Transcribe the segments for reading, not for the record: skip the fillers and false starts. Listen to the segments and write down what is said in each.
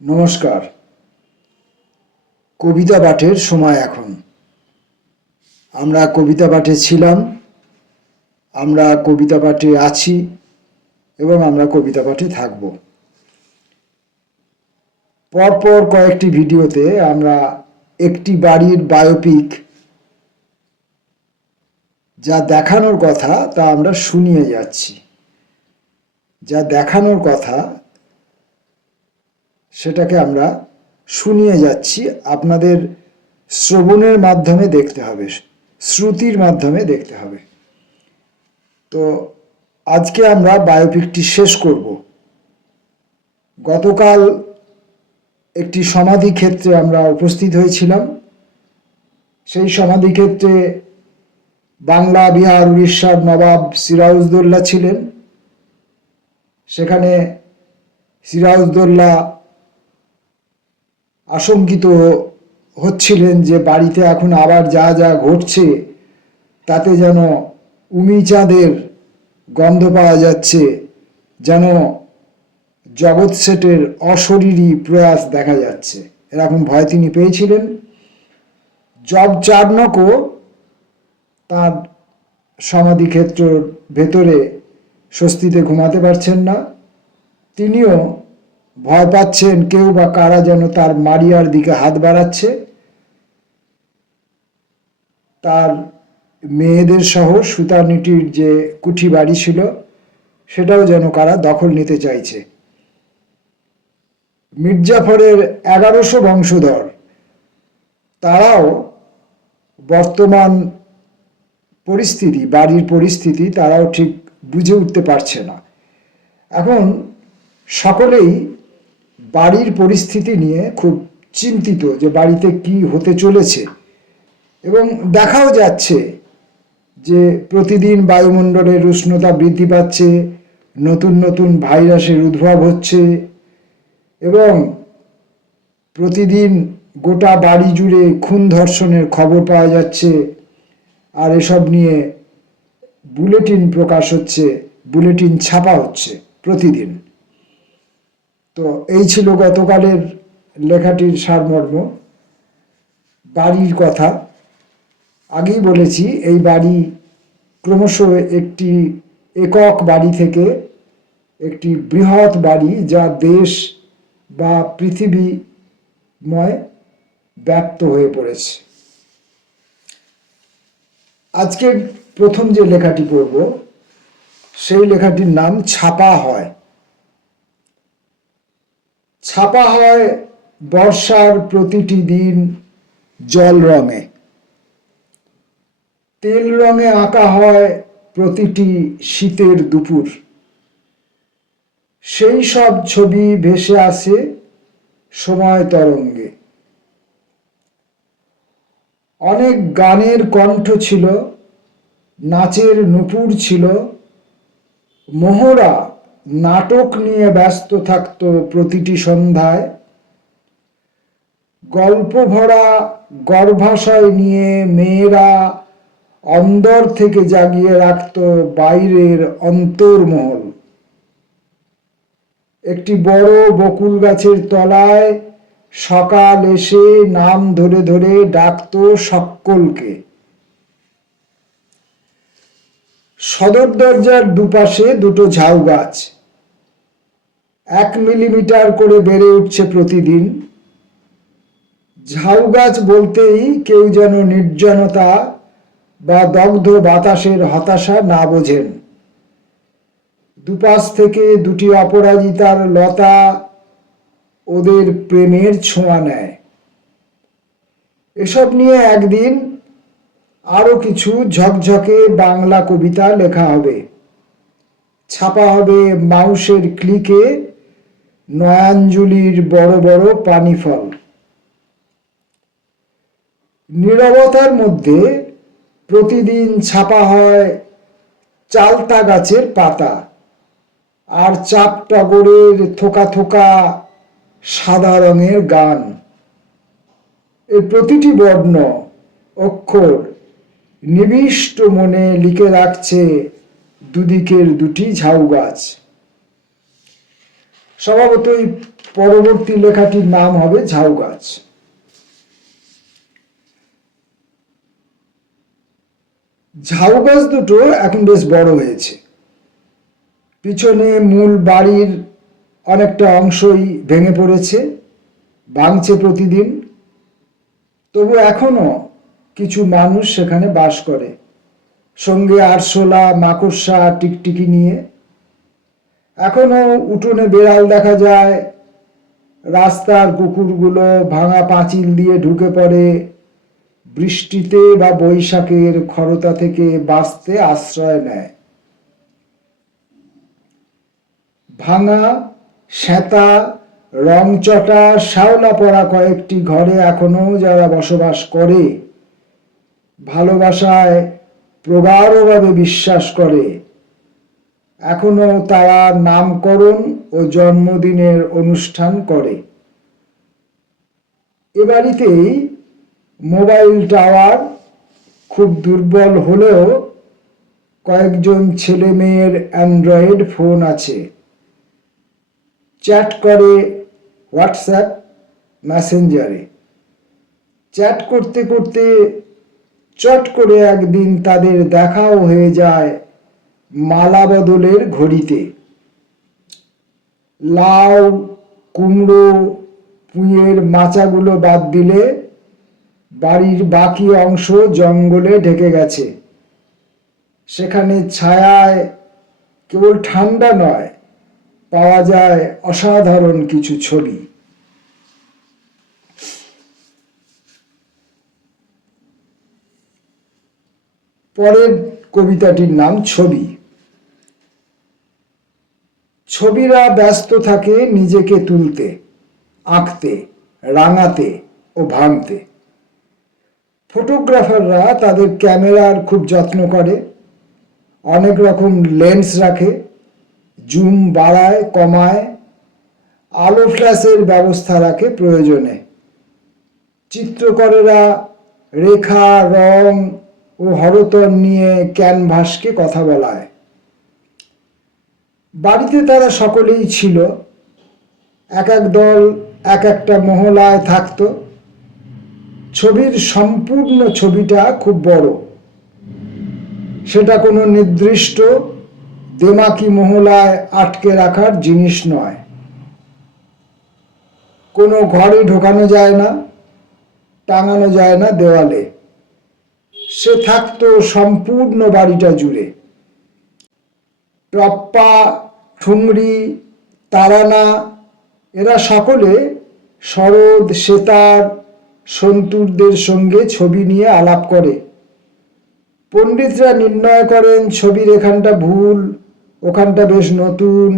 নমস্কার। কবিতা পাঠের সময় এখন। আমরা কবিতা পাঠে ছিলাম, আমরা কবিতা পাঠে আছি এবং আমরা কবিতা পাঠে থাকব। পরপর কয়েকটি ভিডিওতে আমরা একটি বাড়ির বায়োপিক যা দেখানোর কথা তা আমরা শুনিয়ে যাচ্ছি। যা দেখানোর কথা সেটাকে আমরা শুনিয়ে যাচ্ছি। আপনাদের শ্রবণের মাধ্যমে দেখতে হবে, শ্রুতির মাধ্যমে দেখতে হবে। তো আজকে আমরা বায়োপিকটি শেষ করব। গতকাল একটি সমাধি ক্ষেত্রে আমরা উপস্থিত হয়েছিলাম। সেই সমাধি ক্ষেত্রে বাংলা, বিহার, উড়িষ্যার নবাব সিরাজউদ্দৌলা ছিলেন। সেখানে সিরাজউদ্দৌলা আশঙ্কিত হচ্ছিলেন যে বাড়িতে এখন আবার যা যা ঘটছে তাতে যেন উমিচাঁদের গন্ধ পাওয়া যাচ্ছে, যেন জগৎ সেটের অশরীরী প্রয়াস দেখা যাচ্ছে, এরকম ভয় তিনি পেয়েছিলেন। জব চার্নকও তার সমাধিক্ষেত্রের ভেতরে স্বস্তিতে ঘুমাতে পারছেন না। তিনিও ভয় পাচ্ছেন কেউ বা কারা যেন তার মারিয়ার দিকে হাত বাড়াচ্ছে, তার মেয়েদের সহ সুতারনিটির যে কুঠি বাড়ি ছিল সেটাও যেন কারা দখল নিতে চাইছে। মির্জাফরের 1100 বংশধর তারাও বর্তমান পরিস্থিতি, বাড়ির পরিস্থিতি তারাও ঠিক বুঝে উঠতে পারছে না। এখন সকলেই বাড়ির পরিস্থিতি নিয়ে খুব চিন্তিত যে বাড়িতে কি হতে চলেছে, এবং দেখাও যাচ্ছে যে প্রতিদিন বায়ুমণ্ডলের উষ্ণতা বৃদ্ধি পাচ্ছে, নতুন নতুন ভাইরাসের উদ্ভব হচ্ছে এবং প্রতিদিন গোটা বাড়ি জুড়ে খুন ধর্ষণের খবর পাওয়া যাচ্ছে। আর এসব নিয়ে বুলেটিন প্রকাশ হচ্ছে, বুলেটিন ছাপা হচ্ছে প্রতিদিন। তো এই ছিল গতকালের লেখাটির সারমর্ম। বাড়ির কথা আগেই বলেছি, এই বাড়ি ক্রমশ একটি একক বাড়ি থেকে একটি বৃহৎ বাড়ি, যা দেশ বা পৃথিবীময় ব্যাপ্ত হয়ে পড়েছে। আজকের প্রথম যে লেখাটি পড়ব সেই লেখাটির নাম ছাপা হয়। ছাপা হয় বর্ষার প্রতিটি দিন জল রঙে, তেল রঙে আঁকা হয় প্রতিটি শীতের দুপুর। সেই সব ছবি ভেসে আসে সময় তরঙ্গে। অনেক গানের কণ্ঠ ছিল, নাচের নূপুর ছিল, মোহরা নাটক নিয়ে ব্যস্ত থাকত প্রতিটি সন্ধ্যায়। গল্প ভরা গর্ভাশয় নিয়ে মেয়েরা অন্দর থেকে জাগিয়ে রাখত বাইরের অন্তর্মহল। একটি বড় বকুল গাছের তলায় সকাল এসে নাম ধরে ধরে ডাকত সকলকে। সদর দরজার দুপাশে দুটো ঝাউ গাছ 1 মিলিমিটার করে বেড়ে উঠছে প্রতিদিন। ঝাউ গাছ বলতেই কেউ যেন নির্জনতা বা দগ্ধ বাতাসের হতাশা না বোঝেন। দুপাশ থেকে দুটি অপরাজিতার লতা ওদের প্রেমের ছোঁয়া নেয়। এসব নিয়ে একদিন আরো কিছু ঝকঝকে বাংলা কবিতা লেখা হবে, ছাপা হবে মাউসের ক্লিকে নয়াঞ্জলির বড় বড় পানি ফল। নীরবতার মধ্যে প্রতিদিন ছাপা হয় চালতা গাছের পাতা আর চাপ টগরের থোকা থোকা সাদা রঙের গান। এই প্রতিটি বর্ণ অক্ষর নিবিষ্ট মনে লিখে রাখছে দুদিকের দুটি ঝাউ গাছ। স্বভাবতই পরবর্তী লেখাটির নাম হবে ঝাউ গাছ। ঝাউ গাছ দুটো এখন বেশ বড় হয়েছে। পিছনে মূল বাড়ির অনেকটা অংশই ভেঙে পড়েছে, ভাঙছে প্রতিদিন। তবু এখনো কিছু মানুষ সেখানে বাস করে, সঙ্গে আরশোলা, মাকড়সা, টিকটিকি নিয়ে। এখনো উঠোনে বেড়াল দেখা যায়, রাস্তার কুকুরগুলো ভাঙা পাঁচিল দিয়ে ঢুকে পড়ে, বৃষ্টিতে বা বৈশাখের খরতা থেকে বাঁচতে আশ্রয় নেয়। ভাঙা, শ্যাতা, রংচটা, শ্যাওলা পড়া কয়েকটি ঘরে এখনো যারা বসবাস করে, ভালোবাসায় প্রগাঢ়ভাবে বিশ্বাস করে, এখনো তারা নামকরণ ও জন্মদিনের অনুষ্ঠান করে। এ বাড়িতেই মোবাইল টাওয়ার খুব দুর্বল হলেও কয়েকজন ছেলে মেয়ের অ্যান্ড্রয়েড ফোন আছে। চ্যাট করে হোয়াটসঅ্যাপ মেসেঞ্জারে। চ্যাট করতে করতে চট করে একদিন তাদের দেখাও হয়ে যায় মালা বদলের ঘড়িতে। লাউ, কুমড়ো, পুঁইয়ের মাচাগুলো বাদ দিলে বাড়ির বাকি অংশ জঙ্গলে ঢেকে গেছে। সেখানে ছায়ায় কেবল ঠান্ডা নয়, পাওয়া যায় অসাধারণ কিছু ছবি। পরের কবিতাটির নাম ছবি। ছবিরা ব্যস্ত থাকে নিজেকে তুলতে, আঁকতে, রাঙাতে ও ভাঙতে। ফটোগ্রাফাররা তাদের ক্যামেরার খুব যত্ন করে, অনেক রকম লেন্স রাখে, জুম বাড়ায় কমায়, আলো ফ্ল্যাশের ব্যবস্থা রাখে প্রয়োজনে। চিত্রকরেরা রেখা, রং ও হরতন নিয়ে ক্যানভাসকে কথা বলায়। বাড়িতে তারা সকলেই ছিল, এক এক দল এক একটা মহলায় থাকতো। ছবির সম্পূর্ণ ছবিটা খুব বড়, সেটা কোনো নির্দিষ্ট দেমাকি মহলায় আটকে রাখার জিনিস নয়। কোনো ঘরে ঢোকানো যায় না, টাঙানো যায় না দেওয়ালে। সে থাকতো সম্পূর্ণ বাড়িটা জুড়ে। টপ্পা, ঠুমরি, তারানা এরা সকলে শরৎ, সেতার, সন্তুরদের সঙ্গে ছবি নিয়ে আলাপ করে। পণ্ডিতরা নির্ণয় করেন ছবির এখানটা ভুল, ওখানটা বেশ নতুন,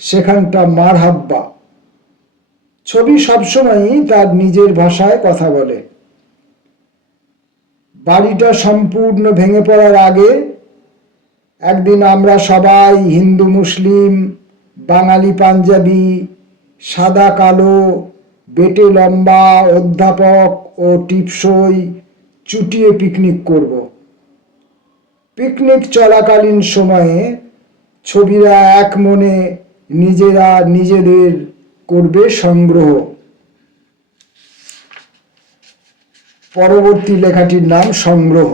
সেখানটা মারহাব্বা। ছবি সবসময়ই তার নিজের ভাষায় কথা বলে। বাড়িটা সম্পূর্ণ ভেঙে পড়ার আগে একদিন আমরা সবাই, হিন্দু মুসলিম, বাঙালি পাঞ্জাবি, সাদা কালো, বেটে লম্বা, অধ্যাপক ও টিপসই চুটিয়ে পিকনিক করব। পিকনিক চলাকালীন সময়ে ছবিরা এক মনে নিজেরা নিজেদের করবে সংগ্রহ। পরবর্তী লেখাটির নাম সংগ্রহ।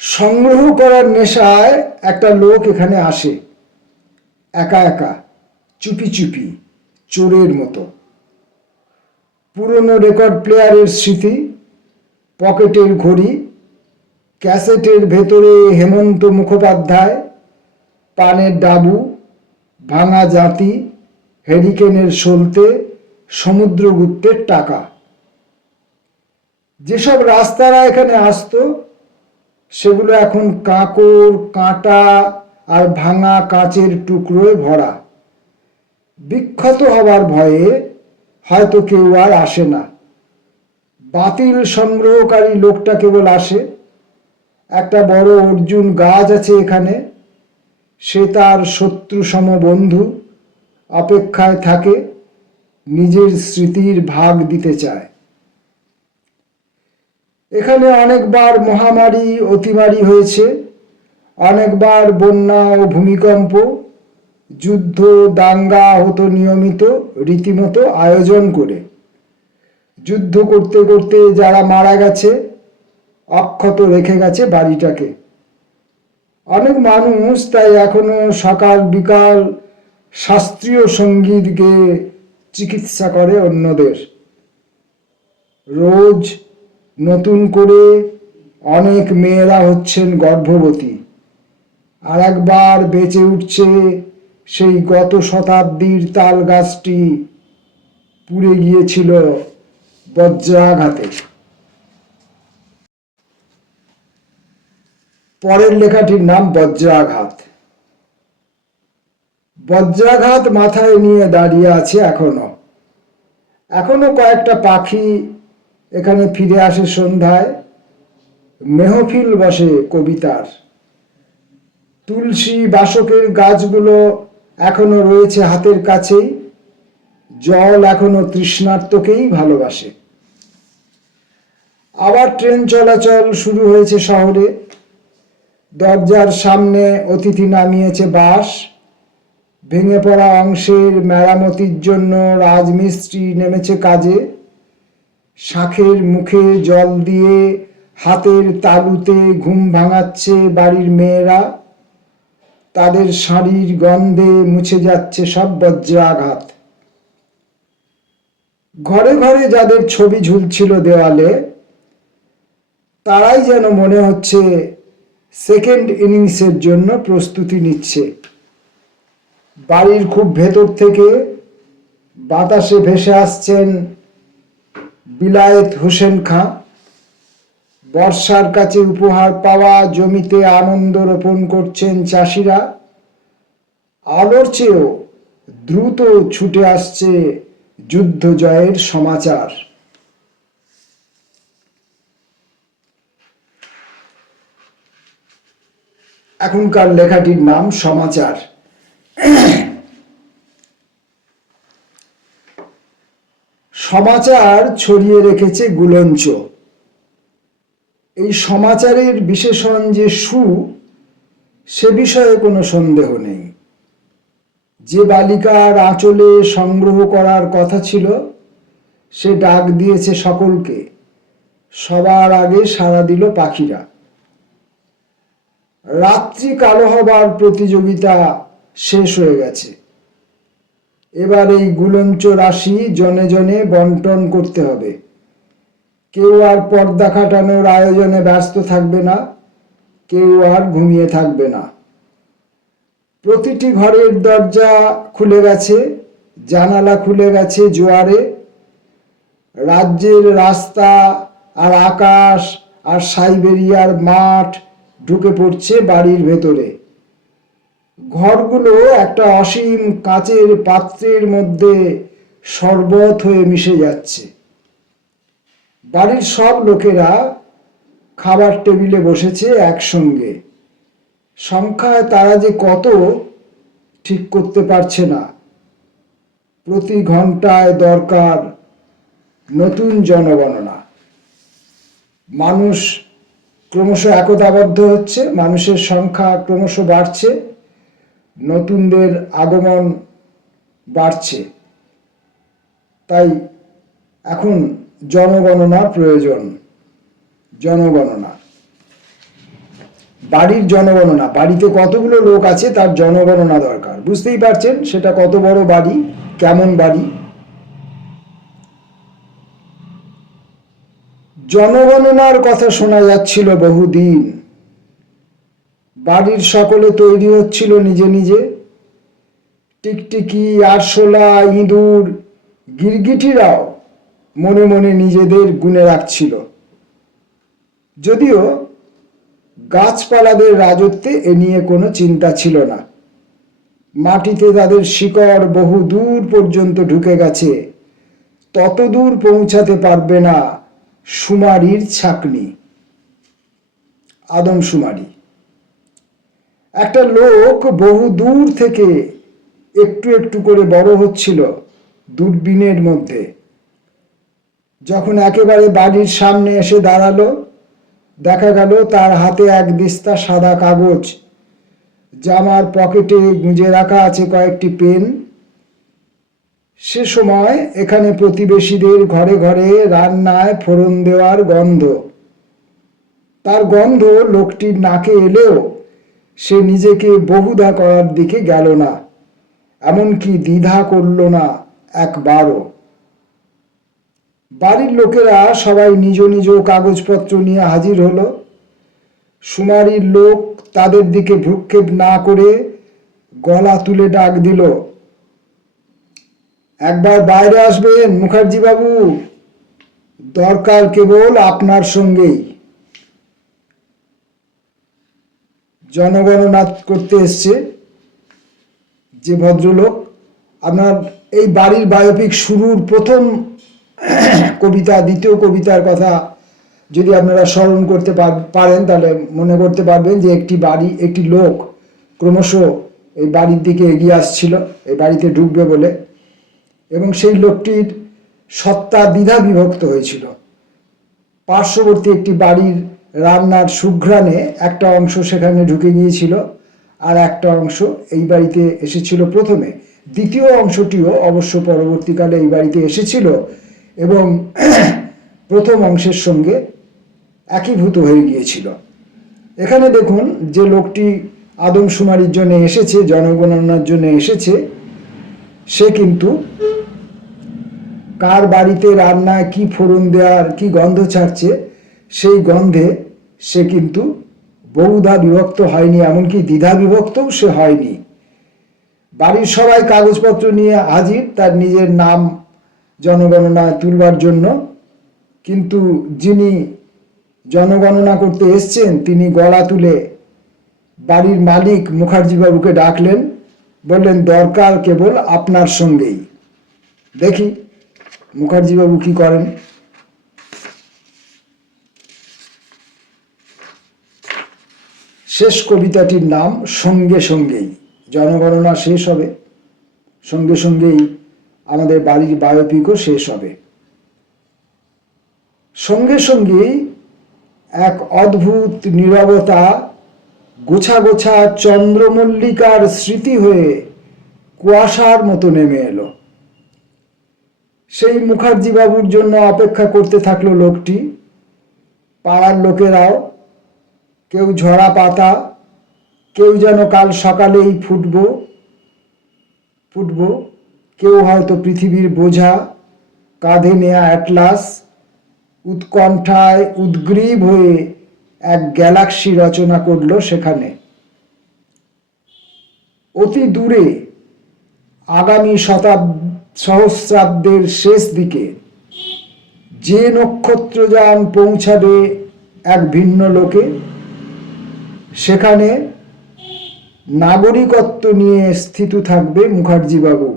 সংগ্রহ করার নেশায় একটা লোক এখানে আসে, একা একা, চুপি চুপি, চোরের মতো। পুরনো রেকর্ড প্লেয়ারের স্মৃতি, পকেটের ঘড়ি, ক্যাসেটের ভেতরে হেমন্ত মুখোপাধ্যায়, পানের ডাবু, ভাঙা জাতি, হেরিকেনের সলতে, সমুদ্রগুপ্তের টাকা। যেসব রাস্তারা এখানে আসতো সেগুলো এখন কাঁকর, কাঁটা আর ভাঙা কাঁচের টুকরোয় ভরা। বিক্ষত হবার ভয়ে হয়তো কেউ আর আসে না। বাতিল সংগ্রহকারী লোকটা কেবল আসে। একটা বড় অর্জুন গাছ আছে এখানে, সে তার শত্রুসম বন্ধু, অপেক্ষায় থাকে, নিজের স্মৃতির ভাগ দিতে চায়। এখানে অনেকবার মহামারী, অতিমারি হয়েছে, অনেকবার বন্যা ও ভূমিকম্প, যুদ্ধ দাঙ্গা হতো নিয়মিত রীতিমতো আয়োজন করে। যুদ্ধ করতে করতে যারা মারা গেছে অক্ষত রেখে গেছে বাড়িটাকে। অনেক মানুষ তাই এখনো সকাল বিকাল শাস্ত্রীয় সঙ্গীত গেয়ে চিকিৎসা করে অন্যদের। রোজ নতুন করে অনেক মেয়েরা হচ্ছেন গর্ভবতী, আর একবার বেঁচে উঠছে সেই গত শতাব্দীর তাল গাছটি পুড়ে গিয়েছিল বজ্রাঘাতে। পরের লেখাটির নাম বজ্রাঘাত। বজ্রাঘাত মাথায় নিয়ে দাঁড়িয়ে আছে এখনো কয়েকটা পাখি এখানে ফিরে আসে সন্ধ্যায়, মেহফিল বসে কবিতার। তুলসী বাসকের গাছগুলো এখনো রয়েছে হাতের কাছেই, জল এখনো তৃষ্ণার্তকেই ভালোবাসে। আবার ট্রেন চলাচল শুরু হয়েছে শহরে। দরজার সামনে অতিথি নামিয়েছে বাস। ভেঙে পড়া অংশের মেরামতির জন্য রাজমিস্ত্রি নেমেছে কাজে। শাঁখের মুখে জল দিয়ে হাতের তালুতে ঘুম ভাঙাচ্ছে বাড়ির মেয়েরা। তাদের শাড়ির গন্ধে মুছে যাচ্ছে সব বজ্রাঘাত। ঘরে ঘরে যাদের ছবি ঝুলছিল দেওয়ালে, তারাই যেন মনে হচ্ছে সেকেন্ড ইনিংসের জন্য প্রস্তুতি নিচ্ছে। বাড়ির খুব ভেতর থেকে বাতাসে ভেসে আসছেন বিলায়েত হোসেন খাঁ। বর্ষার কাছে উপহার পাওয়া জমিতে আনন্দ রোপণ করছেন চাষিরা। আলোর চেয়েও দ্রুত ছুটে আসছে যুদ্ধ জয়ের সমাচার। এখনকার লেখাটির নাম সমাচার। সমাচার ছড়িয়ে রেখেছে গুলঞ্চ। এই সমাচারের বিশেষণ যে সু, সে বিষয়ে কোনো সন্দেহ নেই। যে বালিকার আঁচলে সংগ্রহ করার কথা ছিল, সে ডাক দিয়েছে সকলকে। সবার আগে সাড়া দিল পাখিরা। রাত্রি কালো হবার প্রতিযোগিতা শেষ হয়ে গেছে। এবার এই গুলঞ্চ রাশি জনে জনে বন্টন করতে হবে। কেউ আর পর্দা খাটানোর আয়োজনে ব্যস্ত থাকবে না, কেউ আর ঘুমিয়ে থাকবে না। প্রতিটি ঘরের দরজা খুলে গেছে, জানালা খুলে গেছে জোয়ারে। রাজ্যের রাস্তা আর আকাশ আর সাইবেরিয়ার মাঠ ঢুকে পড়ছে বাড়ির ভেতরে। ঘরগুলো একটা অসীম কাচের পাত্রের মধ্যে শরবত হয়ে মিশে যাচ্ছে। বাড়ির সব লোকেরা খাবার টেবিলে বসেছে একসঙ্গে। সংখ্যায় তারা যে কত ঠিক করতে পারছে না। প্রতি ঘন্টায় দরকার নতুন জনগণনা। মানুষ ক্রমশ একতাবদ্ধ হচ্ছে, মানুষের সংখ্যা ক্রমশ বাড়ছে, নতুনদের আগমন বাড়ছে। তাই এখন জনগণনা প্রয়োজন। জনগণনা, বাড়ির জনগণনা। বাড়িতে কতগুলো লোক আছে তার জনগণনা দরকার। বুঝতেই পারছেন সেটা কত বড় বাড়ি, কেমন বাড়ি। জনগণনার কথা শোনা যাচ্ছিল বহুদিন। বাড়ির সকলে তৈরি হচ্ছিল নিজে নিজে। টিকটিকি, আরশোলা, ইঁদুর, গিরগিটিরাও মনে মনে নিজেদের গুনে রাখছিল। যদিও গাছপালাদের রাজত্বে এ নিয়ে কোনো চিন্তা ছিল না। মাটিতে তাদের শিকড় বহু দূর পর্যন্ত ঢুকে গেছে, তত দূর পৌঁছাতে পারবে না সুমারির ছাকনি, আদমশুমারি। একটা লোক বহু দূর থেকে একটু একটু করে বড় হচ্ছিল দূরবীনের মধ্যে। যখন একেবারে বাড়ির সামনে এসে দাঁড়ালো, দেখা গেল তার হাতে এক দিস্তা সাদা কাগজ জামার পকেটে গুঁজে রাখা আছে কয়েকটি পেন। সে সময় এখানে প্রতিবেশীদের ঘরে ঘরে রান্নায় ফোড়ন দেওয়ার গন্ধ। তার গন্ধ লোকটির নাকে এলেও সে নিজেকে বহুধা করার দিকে গেল না, এমনকি দ্বিধা করল না একবারও। বাড়ির লোকেরা সবাই নিজ নিজ কাগজপত্র নিয়ে হাজির হলো। সুমারির লোক তাদের দিকে ভ্রুক্ষেপ না করে গলা তুলে ডাক দিল, একবার বাইরে আসবেন মুখার্জি বাবু, দরকার কেবল আপনার সঙ্গেই। জনগণনা করতে এসছে যে ভদ্রলোক। আপনার এই বাড়ির বায়োপিক শুরুর প্রথম কবিতা, দ্বিতীয় কবিতার কথা যদি আপনারা স্মরণ করতে পারেন তাহলে মনে করতে পারবেন যে একটি লোক ক্রমশ এই বাড়ির দিকে এগিয়ে আসছিল এই বাড়িতে ঢুকবে বলে, এবং সেই লোকটির সত্তা দ্বিধা বিভক্ত হয়েছিল। পার্শ্ববর্তী একটি বাড়ির রান্নার সুঘ্রাণে একটা অংশ সেখানে ঢুকে গিয়েছিল, আর একটা অংশ এই বাড়িতে এসেছিল প্রথমে। দ্বিতীয় অংশটিও অবশ্য পরবর্তীকালে এই বাড়িতে এসেছিল এবং প্রথম অংশের সঙ্গে একীভূত হয়ে গিয়েছিল। এখানে দেখুন যে লোকটি আদমশুমারির জন্য এসেছে, জনগণনার জন্য এসেছে, সে কিন্তু কার বাড়িতে রান্নায় কি ফোড়ন দেওয়ার কি গন্ধ ছাড়ছে সেই গন্ধে সে কিন্তু বহুধা বিভক্ত হয়নি, এমনকি দ্বিধা বিভক্তও সে হয়নি। বাড়ির সবাই কাগজপত্র নিয়ে হাজির তার নিজের নাম জনগণনা তুলবার জন্য, কিন্তু যিনি জনগণনা করতে এসছেন তিনি গলা তুলে বাড়ির মালিক মুখার্জি বাবুকে ডাকলেন, বললেন দরকার কেবল আপনার সঙ্গেই। দেখি মুখার্জি বাবু কি করেন। শেষ কবিতাটির নাম সঙ্গে সঙ্গেই। জনগণনা শেষ হবে, সঙ্গে সঙ্গেই আমাদের বাড়ির বায়োপিকও শেষ হবে। সঙ্গে সঙ্গেই এক অদ্ভুত নীরবতা গোছা গোছা চন্দ্রমল্লিকার স্মৃতি হয়ে কুয়াশার মতো নেমে এলো। সেই মুখার্জি বাবুর জন্য অপেক্ষা করতে থাকলো লোকটি। পাড়ার লোকেরাও কেউ ঝরা পাতা, কেউ যেন কাল সকালেই ফুটবো, কেউ হয়তো পৃথিবীর বোঝা কাঁধে নেয়া অ্যাটলাস, উৎকণ্ঠায় উদ্গ্রীব হয়ে এক গ্যালাক্সি রচনা করল সেখানে। অতি দূরে আগামী সহস্রাব্দের শেষ দিকে যে নক্ষত্রযান পৌঁছাবে এক ভিন্ন লোকে, সেখানে নাগরিকত্ব নিয়ে স্থিত থাকবে মুখার্জি বাবু,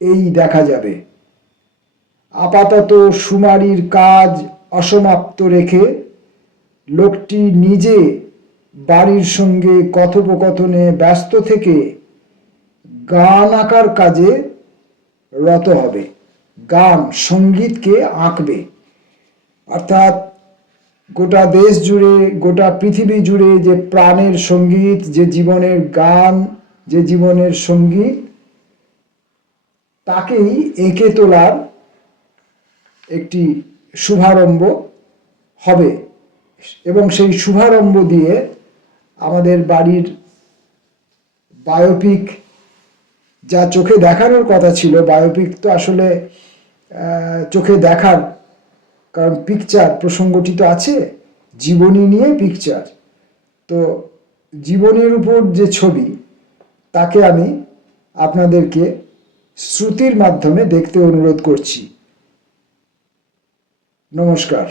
এই দেখা যাবে। আপাতত সুমারির কাজ অসমাপ্ত রেখে লোকটি নিজে বাড়ির সঙ্গে কথোপকথনে ব্যস্ত থেকে গান আঁকার কাজে রত হবে। গান, সঙ্গীতকে আঁকবে, অর্থাৎ গোটা দেশ জুড়ে, গোটা পৃথিবী জুড়ে যে প্রাণের সঙ্গীত, যে জীবনের গান, যে জীবনের সঙ্গীত, তাকেই এঁকে তোলার একটি শুভারম্ভ হবে। এবং সেই শুভারম্ভ দিয়ে আমাদের বাড়ির বায়োপিক যা চোখে দেখানোর কথা ছিল, বায়োপিক তো আসলে চোখে দেখার, কারণ পিকচার প্রসঙ্গটি তো আছে, জীবনী নিয়ে পিকচার, তো জীবনের উপর যে ছবি তাকে আমি আপনাদেরকে শ্রুতির মাধ্যমে দেখতে অনুরোধ করছি। নমস্কার।